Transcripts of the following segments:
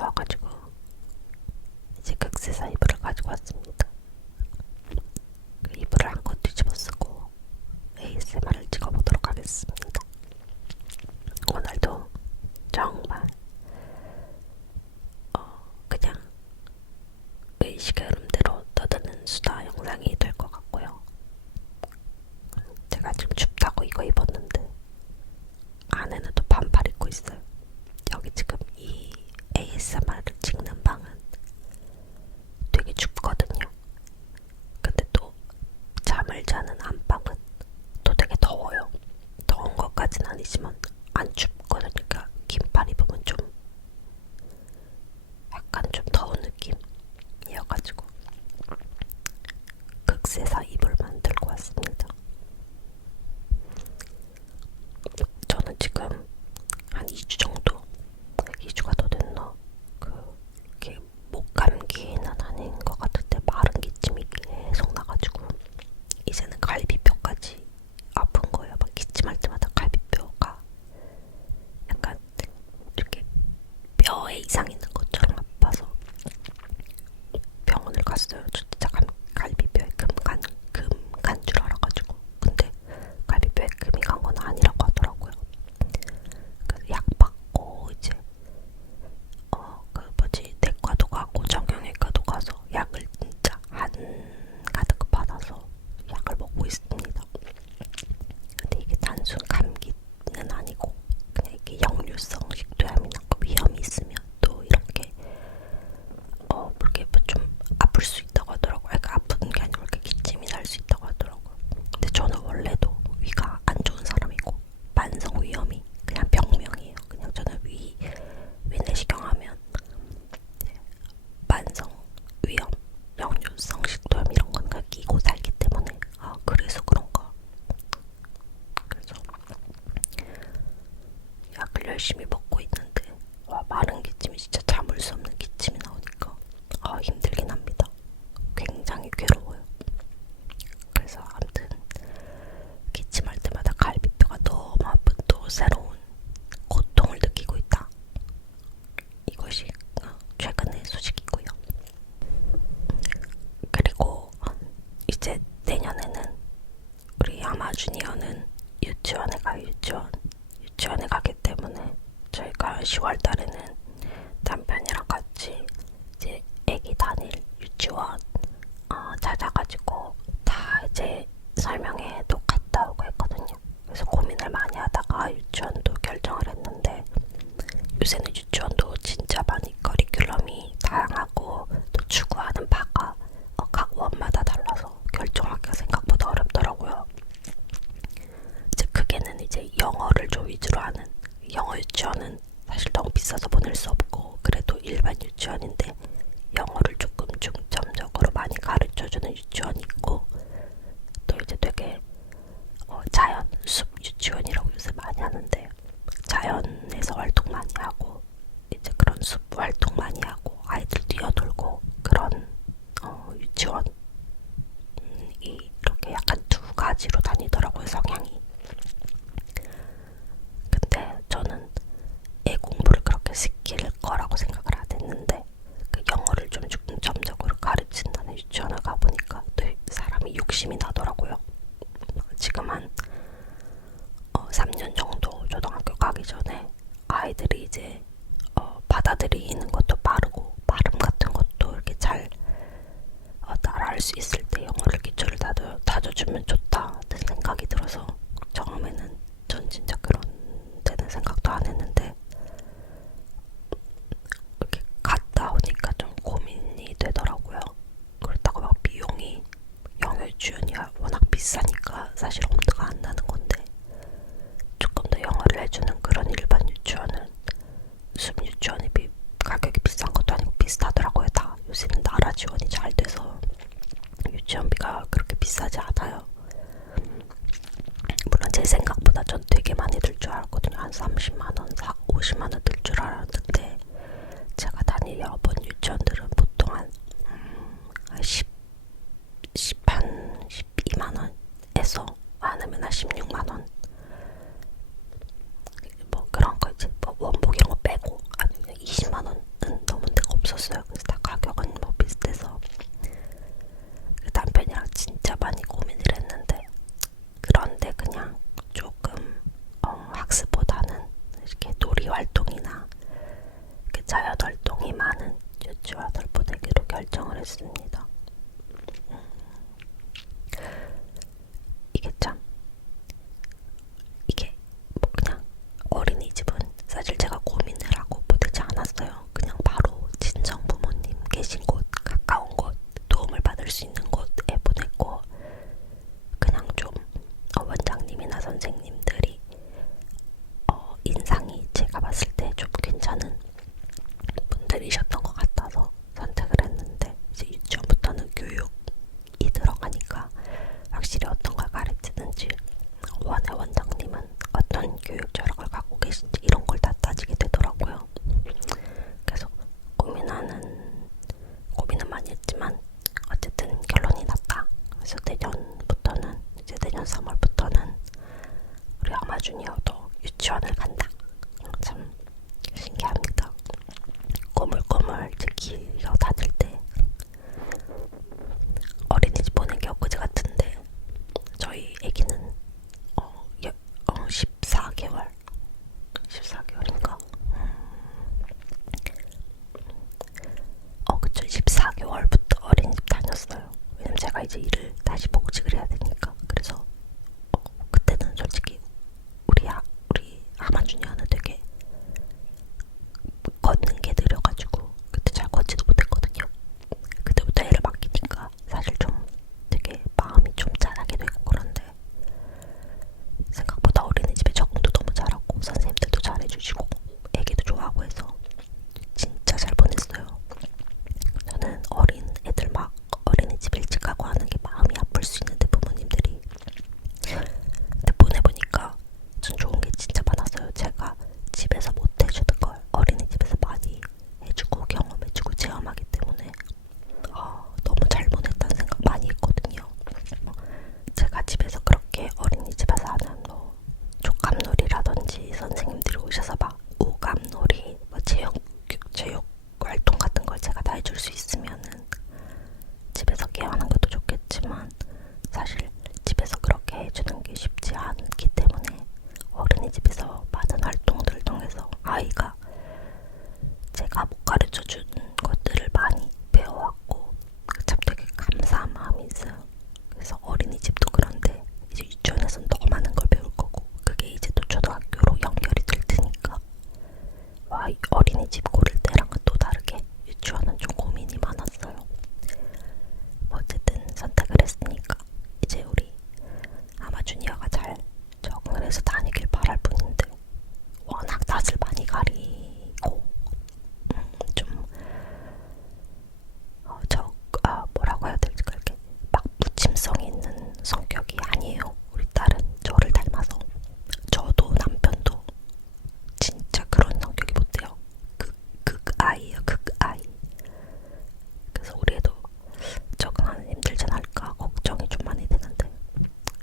추워가지고 이제 극세사 이불을 가지고 왔습니다. 그 이불을 한껏 뒤집어 쓰고 ASMR을 찍어보도록 하겠습니다. 오늘도 정말 그냥 의식의 흐름대로 떠드는 수다 영상이 될 것 같고요. 제가 지금 춥다고 이거 입었는데 안에는 또 반팔 입고 있어요. 여기 지금 이 ASMR을 찍는 방은 되게 춥거든요. 근데 또 잠을 자는 안방은 또 되게 더워요. 더운 것까진 아니지만 안 춥거든요. 그러니까 긴팔 입으면 좀 약간 좀 더운 느낌이어가지고 극세사 이불만 들고 왔습니다. 저는 지금 한 2주 정도, 2주가 더 됐나? 이렇게 목 감기는 아닌 것 같은데 마른 기침이 계속 나가지고 이제는 갈비뼈까지 아픈 거예요. 막 기침할 때마다 갈비뼈가 약간 이렇게 뼈에 이상 있는 것처럼 아파서 병원을 갔어요. 저 진짜 갈비뼈에 금 간 줄 알아가지고. 근데 갈비뼈에 금이 간 건 아니라고 하더라고요. 그래서 약 받고 이제 내과도 가고 정형외과도 가서 약을 진짜 한 가득 받아서 약을 먹고 있습니다. 근데 이게 단순 감기는 아니고 그냥 이게 역류성 식도염이나 위염이 있으면 또 이렇게 이렇게 좀 아플 수 있다고 하더라고요. 그러니까 아픈 게 아니고 이렇게 기침이 날 수 있다고 하더라고요. 근데 저는 원래도 위가 안 좋은 사람이고 만성 위염이 그냥 병명이에요. 그냥 저는 위내시경 하면 만성 위염, 역류성 식도염 이런 건 그냥 끼고 살기 때문에 그래서 그런가. 그래서 약을 열심히 먹고 있는데 마른 기침이 진짜 참을 수 없는 기침이 나오니까 힘들긴 합니다. 굉장히 괴로워요. 그래서 아무튼 기침할 때마다 갈비뼈가 너무 아픈 또 새로운 고통을 느끼고 있다. 이것이 최근의 소식이고요. 그리고 이제 내년에는 우리 아마 주니어는 유치원에 가요. 유치원에 가기 때문에 저희가 10월 달에는 남편이랑 같이 이제 애기 다닐 유치원 찾아가지고 다 이제 설명회도 갔다 오고 했거든요. 그래서 고민을 많이 하다가 유치원도 결정을 했는데 요새는 유치원도 진짜 많이 커리큘럼이 다양하고 또 추구하는 바가 각 원마다 달라서 결정하기가 생각보다 어렵더라고요. 이제 크게는 이제 영어를 좀 위주로 하는 영어 유치원은 사실 너무 비싸서 보낼 수 없고 그래도 일반 유치원인데 영어를 조금 중점적으로 많이 가르쳐주는 유치원이 있고 또 이제 되게 자연 숲 유치원이라고 요새 많이 하는데 자연에서 활동 많이 하고 이제 그런 숲 활동 많이 하고 아이들 뛰어놀고 그런 유치원이 이렇게 약간 두 가지로 다니더라고요, 성향이. 근데 저는 애 공부를 그렇게 시킬 거라고 생각을 안 했는데 그 영어를 좀 중점적으로 가르친다는 유치원을 가보니까 또 사람이 욕심이 나더라고요. 지금 한 3년 정도 초등학교 가기 전에 아이들이 이제 받아들이는 것도 빠르고 발음 같은 것도 이렇게 잘 따라할 수 있을 때 영어를 기초를 다져주면 좋다는 생각이 들어서 처음에는 전 진짜 그런 데는 생각도 안 했는데 이렇게 갔다 오니까 좀 고민이 되더라고요. 그렇다고 막 비용이 영어 유치원이 워낙 비싸니까 사실 엄두가 안 나는 건데 조금 더 영어를 해주는 그런 일반 유치원은 숲 유치원이 가격이 비싼 것도 아니고 비슷하더라고요. 다 요새는 나라 지원이 잘 돼서 유치원비가 그렇게 비싸지 않아요. 물론 제 생각보다 전 되게 많이 들 줄 알았거든요. 한 30만원, 50만원 들 줄 알았는데 제가 다니려본 유치원들은 보통 한 12만원에서 많으면 한 16만원 뭐 그런 거 이제 뭐 원복 이런 거 빼고 한 20만원은 넘 했습니다. 이게 참, 이게 뭐 그냥 어린이집은 사실 제가 고민을 하고 보내지 않았어요. 그냥 바로 친정 부모님 계신 곳, 가까운 곳, 도움을 받을 수 있는 곳에 보냈고, 그냥 좀 원장님이나 선생님들이 인상이 제가 봤을 때 좀 괜찮은 분들이셨던 것 같아서 선택을 했는데, 이제 유치원부터는 교육이 들어가니까 확실히 어떤 걸 가르치는지, 원의 원장님은 어떤 교육 철학을 갖고 계신지 이런 걸 다 따지게 되더라고요. 그래서 고민은 많이 했지만 어쨌든 결론이 났다. 그래서 내년부터는, 이제 내년 3월부터는 우리 아마 주니어도 유치원을 간다. 참 신기합니다. 꼬물꼬물 이제 기어 닫을 때 어린이집 보낸 게 엊그제 같은데, 저희 애기는 14개월인가? 그쵸. 14개월부터 어린이집 다녔어요. 왜냐면 제가 이제 일을 다시 복직을 해야 되니까. 그래서 그때는 솔직히 우리 아마 주니어는 되게 걷는 게 느려가지고 그때 잘 걷지도 못했거든요. 그때부터 애를 맡기니까 사실 좀 되게 마음이 좀 짠하게 되고, 그런데 생각보다 어린이집에 적응도 너무 잘하고 선생님들도 잘해주시고 애기도 좋아하고 해서 진짜 잘 보냈어요. 저는 어린 애들 막 어린이집 일찍 가고 하는 게 마음이 아플 수 있는데, 부모님들이. 근데 보내보니까 전 좋은 게 진짜 많았어요. 제가 집에서 못 해주는 걸 어린이집에서 많이 해주고 경험해주고 체험하기 때문에 너무 잘 보냈다는 생각 많이 했거든요. 제가 집에서 그렇게 어린이집에서 하는 뭐 족감놀이라든지 선생님들이 오셔서 막 오감놀이, 뭐 체육 활동 같은 걸 제가 다 해줄 수 있으면은 집에서 깨어하는 것도 좋겠지만, 사실 집에서 그렇게 해주는 게 쉽지 않기 때문에 어린이집에서 많은 활동들을 통해서 아이가 제가 못 가르쳐준 것들을 많이 배워왔고, 참 되게 감사한 마음이 있어요. 그래서 어린이집도 그런데 이제 유치원에서는 더 많은 걸 배울 거고, 그게 이제 또 초등학교로 연결이 될 테니까, 어린이집 고를 때랑은 또 다르게 유치원은 좀 고민이 많았어요. 어쨌든 선택을 했으니까 이제 우리 아마 주니어가 잘 적응을 해서 다니길 바랄 뿐인데, 워낙 낯을 많이 가리고 좀 뭐라고 해야 될지, 그렇게 막 부침성이 있는 성격이 아니에요. 우리 딸은 저를 닮아서. 저도 남편도 진짜 그런 성격이 못 돼요. 극아이에요, 극아이. 그래서 우리 애도 적응하는 힘들지 않을까 걱정이 좀 많이 되는데,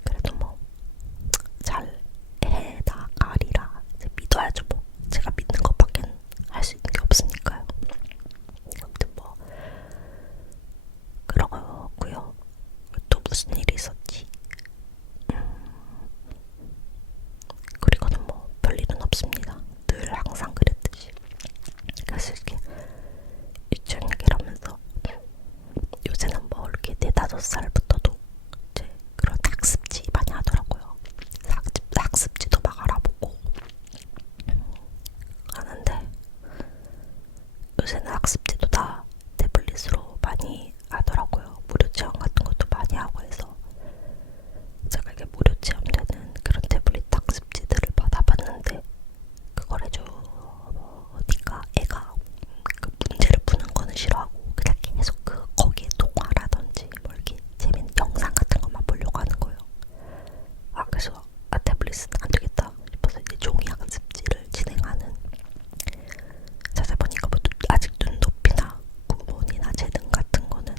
그래도 뭐 잘 해나가리라 이제 믿어야죠. 뭐 제가 믿는 것밖에 할 수 있는 게 없으니까요. 아무튼 뭐 그러고요. 또 무슨 일이 있었지? 그리고는 뭐 별일은 없습니다. 늘 항상 그랬듯이. 그래서 이렇게 유치원 얘기를 하면서 요새는 뭐 이렇게 4~5살부터도 이제 그런 학습지 많이 하더라고요. 학습지도 막 알아보고 하는데, 요새는 학습지도 다 태블릿으로 많이 하더라고요. 무료 체험 같은 것도 많이 하고 해서 제가 이게 무료 체험되는 그런 태블릿 학습지들을 받아봤는데, 그걸 해주니까 애가 그 문제를 푸는 거는 싫어하고 그냥 계속 거기에 동화라든지 뭐 이렇게 재밌는 영상 같은 것만 보려고 하는 거예요. 그래서 태블릿은 안 되겠다 싶어서 이제 종이 학습지를 진행하는, 찾아보니까 뭐 아직 눈높이나 구문이나 재능 같은 거는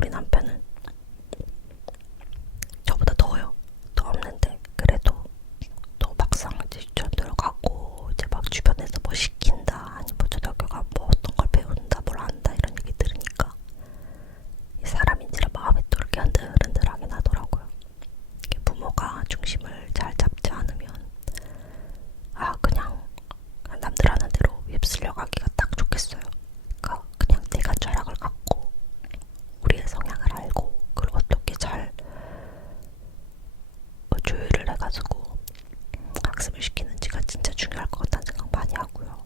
우리 남편은 저보다 더요. 더 없는데 그래도 또 막상 이제 유치원 들어가고 이제 막 주변에서 뭐 시킨다 아니 뭐 초등학교가 뭐 어떤 걸 배운다 뭘 안다 이런 얘기 들으니까 이 사람인지라 마음이 또 이렇게 흔들흔들하긴 하더라고요. 부모가 중심을 잘 잡지 않으면 그냥 남들 하는 대로 휩쓸려 가기가 딱 좋겠어요. 그러니까 그냥 내가 철학을 갖고 우리의 성향을 알고 그걸 어떻게 잘 조율을 해가지고 학습을 시키는지가 진짜 중요할 것 같다는 생각 많이 하고요.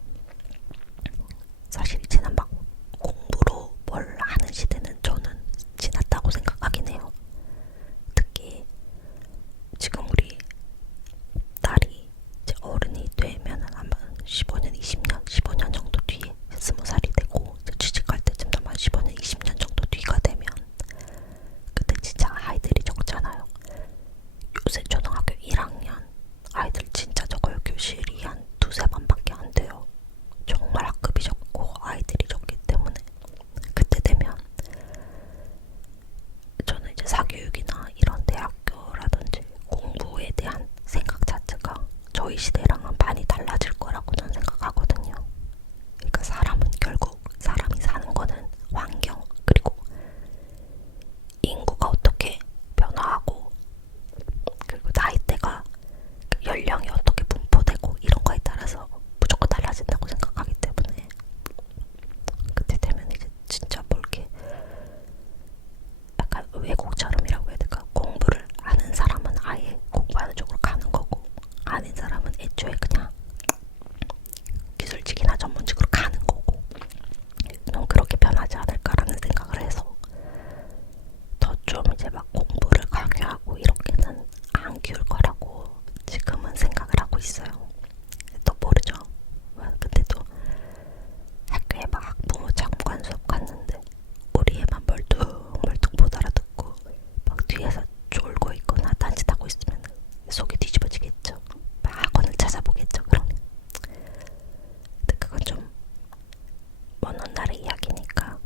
사실 이제는 막 공부로 뭘 하는 시대는 저는 지났다고 생각하긴 해요. 특히 지금 우리 딸이 이제 어른이 되면은 아마 15년, 20년, 15년 정도 뒤에 20살이 되고 취직할 때쯤 아마 15년, 20년 정도 뒤가 되면 그때 진짜 아이들이 적잖아요. 요새 초등학교 1학년 아이들 진짜 적어요. 교실이 한 두세 번밖에 안 돼요. 정말 학급이 적고 아이들이 적기 때문에 그때 되면 저는 이제 사교육이나 이런 대학교라든지 공부에 대한 생각 자체가 저희 시대랑은 많이 달라질 거라고 저는 생각하거든요. 그러니까 사람은 결국 사람이 사는 거는 환경 그리고 인구가 어떻게 변화하고 그리고 나이대가 그 연령이 어떻게 분포되고 이런 거에 따라서 무조건 달라진다고 생각하기 때문에 그때 되면 이제 진짜 뭐 이렇게 약간 외국처럼이라고 해야 될까? 공부를 아는 사람은 아예 공부하는 쪽으로 가는 거고 아닌 사람은 애초에 그냥 기술직이나 전문직으로 가는 거고 좀 그렇게 변하지 않을까라는 생각을 해서 더 좀 이제 막 공부를 강요하고 이렇게는 안 키울 거라고 지금은 생각을 하고 있어요. 또 모르죠. 근데 또 학교에 막 학부모 참관 수업 갔는데 우리 애만 멀뚱멀뚱 못 알아듣고 막 뒤에서 졸고 있거나 딴짓하고 있으면 속이 뒤집어지겠죠. 막 학원을 찾아보겠죠. 그러면 근데 그건 좀 먼 훗날의 이야기니까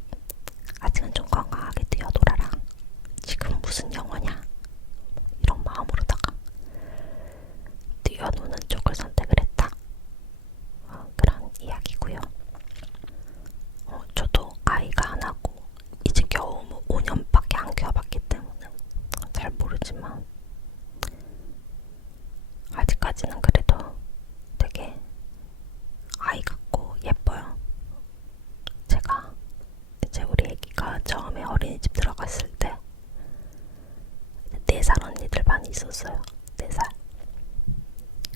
아직은 좀 건강하게 뛰어놀아라. 지금 무슨 영어냐 이런 마음으로다가 뛰어노는 쪽을 선택을 했다. 그런 이야기고요. 저도 아이가 하나고 이제 겨우 뭐 5년밖에 안 키워봤기 때문에 잘 모르지만 아직까지는 그래도 되게 아이 같고 예뻐요. 제가 이제 우리 애기가 처음에 어린이집 들어갔을 때 4살 언니들 반이 있었어요. 4살.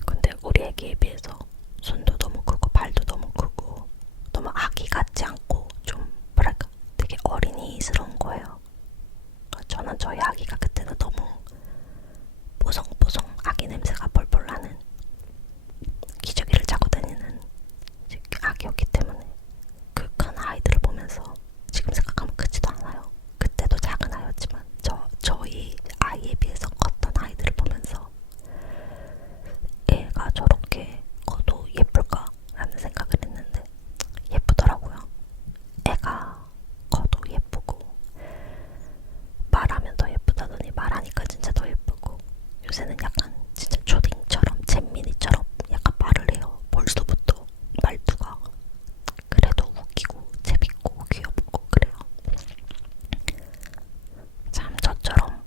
근데 우리 애기에 비해서 손도 너무 크고 발도 너무 크고 너무 아기 같지 않고 좀 뭐랄까 되게 어린이스러운 거예요. 저는 저희 아기가 그때는 너무 뽀송뽀송 아기 냄새가 펄펄 나는 기저귀를 차고 다니는 아기였기 때문에 그 큰 아이들을 보면서 지금 생각하면 크지도 않아요. 그때도 작은 아이였지만 저희 아이에 비해서 컸던 아이들을 보면서 애가 저렇게 커도 예쁠까? 라는 생각을 했는데 예쁘더라고요. 애가 커도 예쁘고 말하면 더 예쁘다더니 말하니까 진짜 더 예쁘고 요새는 약간 진짜 초딩처럼 잼민이처럼 약간 말을 해요. 벌써부터 말투가 그래도 웃기고 재밌고 귀엽고 그래요. 참 저처럼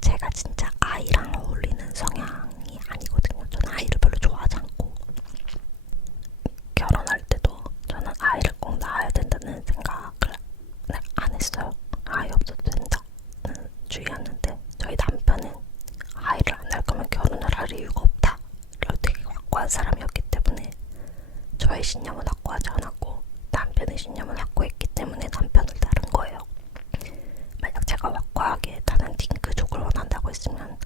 제가 진짜 아이랑 어울리는 성향이 아니거든요. 저는 아이를 별로 좋아하지 않고 결혼할 때도 저는 아이를 꼭 낳아야 된다는 생각을 안 했어요. 아이 없어도 된다는 주의였는데 저희 남편은 아이를 안 낳을 거면 결혼을 할 이유가 없다. 되게 확고한 사람이었기 때문에 저의 신념은 확고하지 않았고 남편의 신념은 확고했기 때문에 남편을 따른 거예요. 만약 제가 확고하게 나는 딩크족을 원한다고 했으면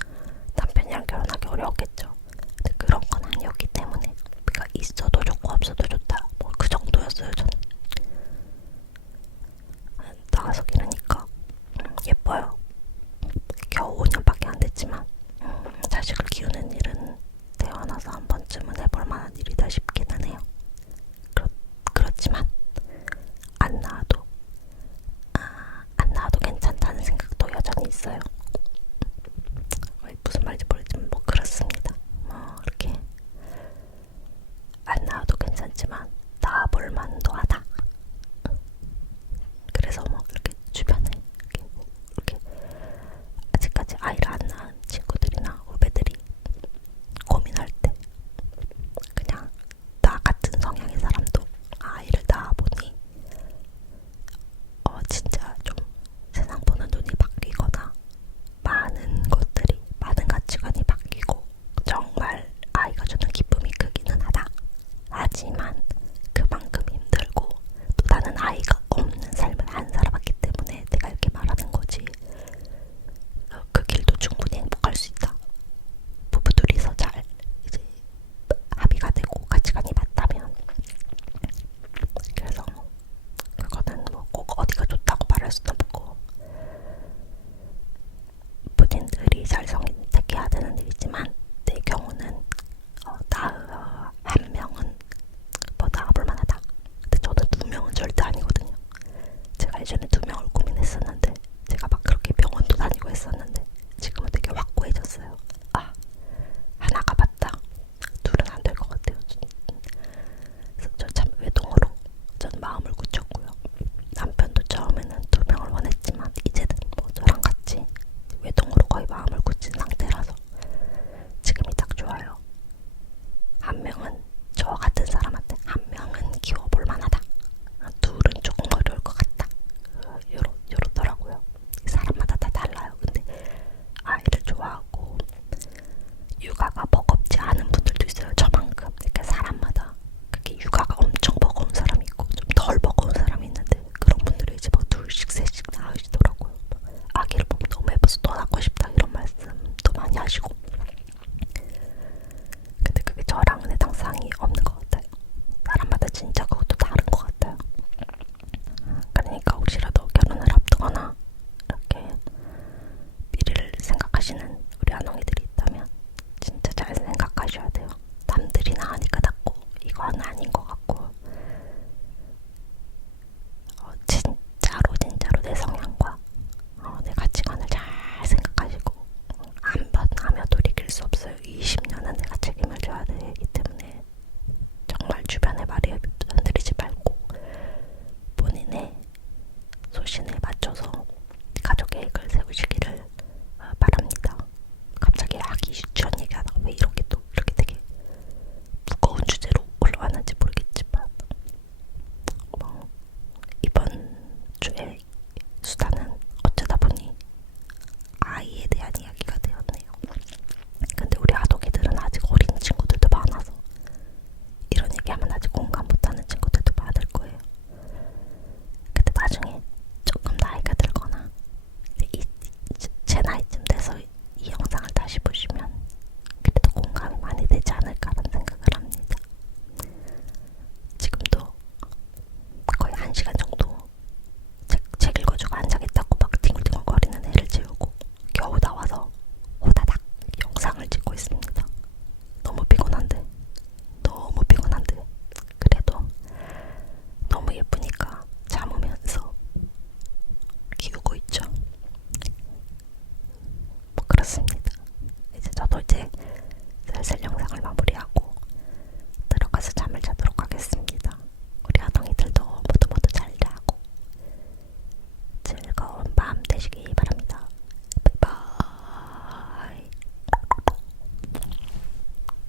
남편이랑 결혼하기 어려웠겠죠. 근데 그런 건 아니었기 때문에 그러니까 있어도 좋고 없어도 좋다. 뭐 그 정도였어요 저는.